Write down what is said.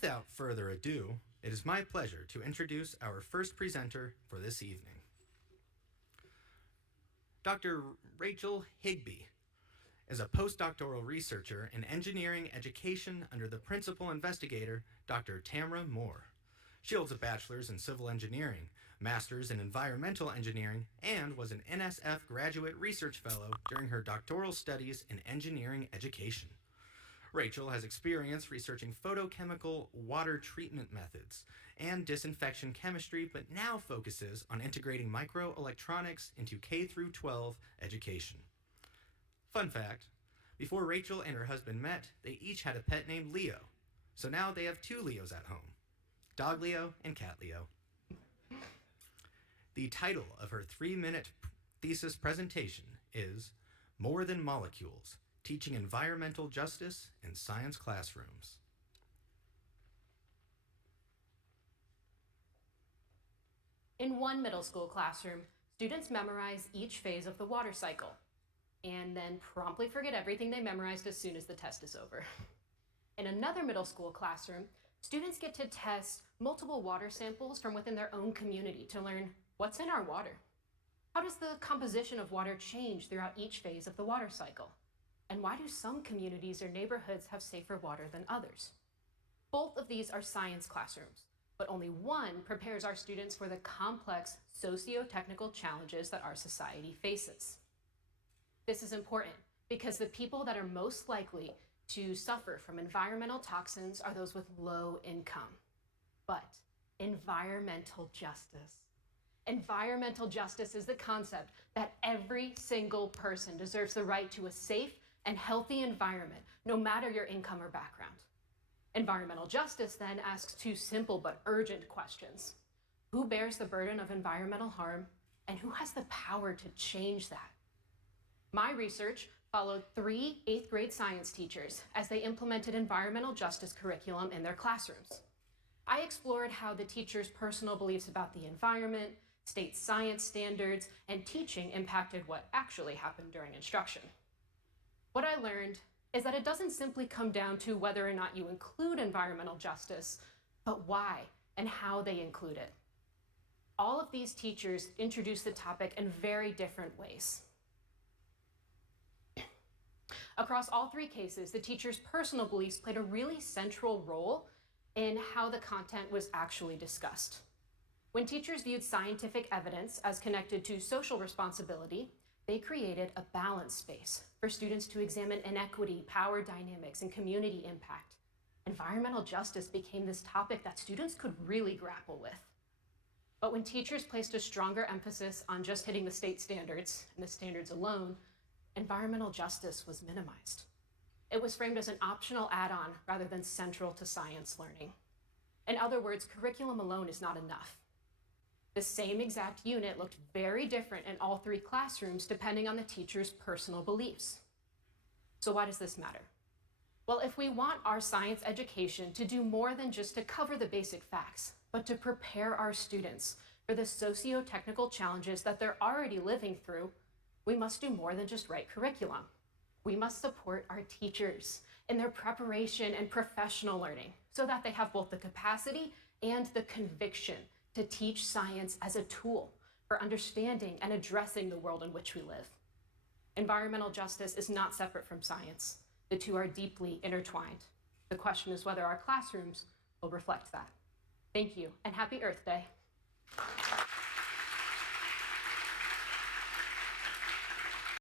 Without further ado, it is my pleasure to introduce our first presenter for this evening. Dr. Rachel Higbee is a postdoctoral researcher in engineering education under the principal investigator, Dr. Tamara Moore. She holds a bachelor's in civil engineering, master's in environmental engineering, and was an NSF graduate research fellow during her doctoral studies in engineering education. Rachel has experience researching photochemical water treatment methods and disinfection chemistry, but now focuses on integrating microelectronics into K-12 education. Fun fact, before Rachel and her husband met, they each had a pet named Leo. So now they have two Leos at home, Dog Leo and Cat Leo. The title of her 3-minute thesis presentation is More Than Molecules, Teaching Environmental Justice in Science Classrooms. In one middle school classroom, students memorize each phase of the water cycle and then promptly forget everything they memorized as soon as the test is over. In another middle school classroom, students get to test multiple water samples from within their own community to learn what's in our water. How does the composition of water change throughout each phase of the water cycle? And why do some communities or neighborhoods have safer water than others? Both of these are science classrooms, but only one prepares our students for the complex socio-technical challenges that our society faces. This is important because the people that are most likely to suffer from environmental toxins are those with low income. But environmental justice. Environmental justice is the concept that every single person deserves the right to a safe and healthy environment, no matter your income or background. Environmental justice then asks two simple but urgent questions. Who bears the burden of environmental harm, and who has the power to change that? My research followed 3 8th grade science teachers as they implemented environmental justice curriculum in their classrooms. I explored how the teachers' personal beliefs about the environment, state science standards, and teaching impacted what actually happened during instruction. What I learned is that it doesn't simply come down to whether or not you include environmental justice, but why and how they include it. All of these teachers introduce the topic in very different ways. Across all 3 cases, the teachers' personal beliefs played a really central role in how the content was actually discussed. When teachers viewed scientific evidence as connected to social responsibility, they created a balance space for students to examine inequity, power dynamics, and community impact. Environmental justice became this topic that students could really grapple with. But when teachers placed a stronger emphasis on just hitting the state standards, and the standards alone, environmental justice was minimized. It was framed as an optional add-on rather than central to science learning. In other words, curriculum alone is not enough. The same exact unit looked very different in all 3 classrooms depending on the teacher's personal beliefs. So why does this matter? Well, if we want our science education to do more than just to cover the basic facts, but to prepare our students for the socio-technical challenges that they're already living through, we must do more than just write curriculum. We must support our teachers in their preparation and professional learning so that they have both the capacity and the conviction to teach science as a tool for understanding and addressing the world in which we live. Environmental justice is not separate from science. The two are deeply intertwined. The question is whether our classrooms will reflect that. Thank you, and happy Earth Day.